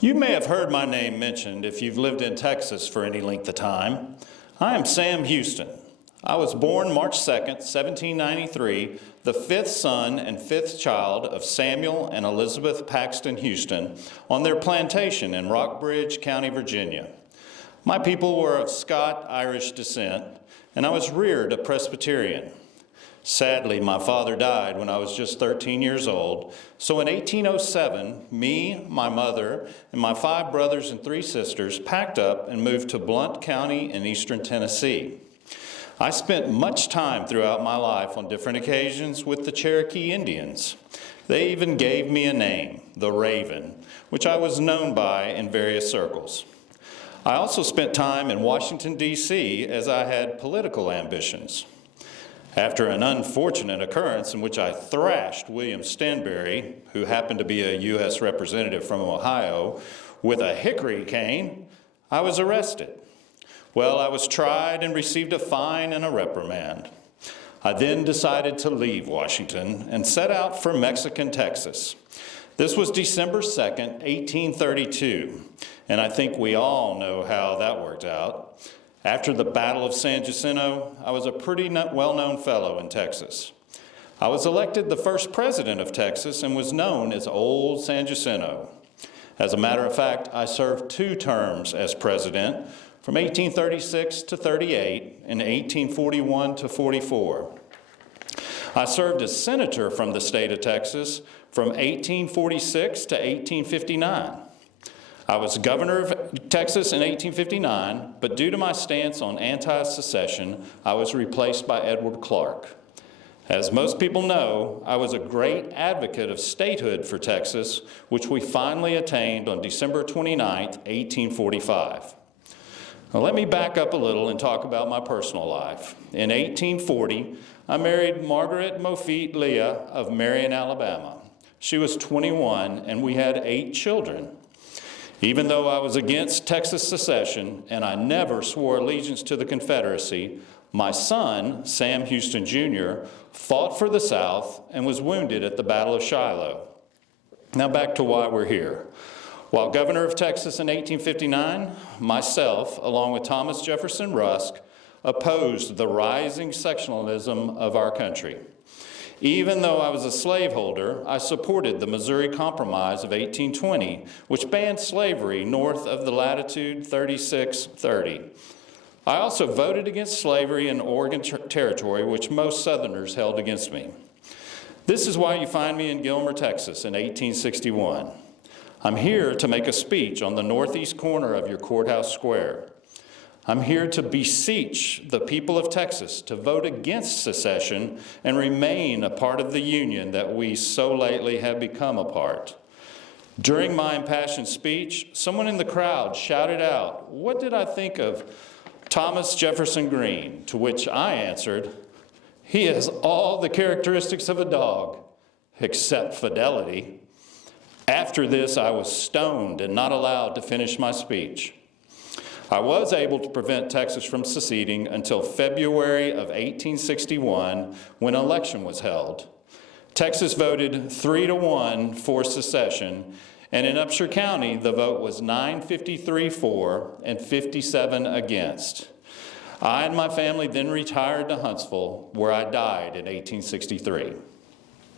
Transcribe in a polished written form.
You may have heard my name mentioned if you've lived in Texas for any length of time. I am Sam Houston. I was born March 2nd, 1793, the fifth son and fifth child of Samuel and Elizabeth Paxton Houston on their plantation in Rockbridge County, Virginia. My people were of Scot-Irish descent, and I was reared a Presbyterian. Sadly, my father died when I was just 13 years old, so in 1807, me, my mother, and my 5 brothers and 3 sisters packed up and moved to Blount County in eastern Tennessee. I spent much time throughout my life on different occasions with the Cherokee Indians. They even gave me a name, the Raven, which I was known by in various circles. I also spent time in Washington, D.C. as I had political ambitions. After an unfortunate occurrence in which I thrashed William Stanberry, who happened to be a U.S. representative from Ohio, with a hickory cane, I was arrested. Well, I was tried and received a fine and a reprimand. I then decided to leave Washington and set out for Mexican Texas. This was December 2nd, 1832, and I think we all know how that worked out. After the Battle of San Jacinto, I was a pretty well-known fellow in Texas. I was elected the first president of Texas and was known as Old San Jacinto. As a matter of fact, I served 2 terms as president, from 1836 to 38 and 1841 to 44. I served as senator from the state of Texas from 1846 to 1859. I was governor of Texas in 1859, but due to my stance on anti-secession, I was replaced by Edward Clark. As most people know, I was a great advocate of statehood for Texas, which we finally attained on December 29, 1845. Now, let me back up a little and talk about my personal life. In 1840, I married Margaret Moffitt Leah of Marion, Alabama. She was 21, and we had 8 children. Even though I was against Texas secession and I never swore allegiance to the Confederacy, my son, Sam Houston Jr., fought for the South and was wounded at the Battle of Shiloh. Now back to why we're here. While governor of Texas in 1859, myself, along with Thomas Jefferson Rusk, opposed the rising sectionalism of our country. Even though I was a slaveholder, I supported the Missouri Compromise of 1820, which banned slavery north of the latitude 3630. I also voted against slavery in Oregon Territory, which most Southerners held against me. This is why you find me in Gilmer, Texas in 1861. I'm here to make a speech on the northeast corner of your courthouse square. I'm here to beseech the people of Texas to vote against secession and remain a part of the Union that we so lately have become a part. During my impassioned speech, someone in the crowd shouted out, "What did I think of Thomas Jefferson Green?" To which I answered, "He has all the characteristics of a dog, except fidelity." After this, I was stoned and not allowed to finish my speech. I was able to prevent Texas from seceding until February of 1861, when an election was held. Texas voted 3-1 for secession, and in Upshur County, the vote was 953 for and 57 against. I and my family then retired to Huntsville, where I died in 1863.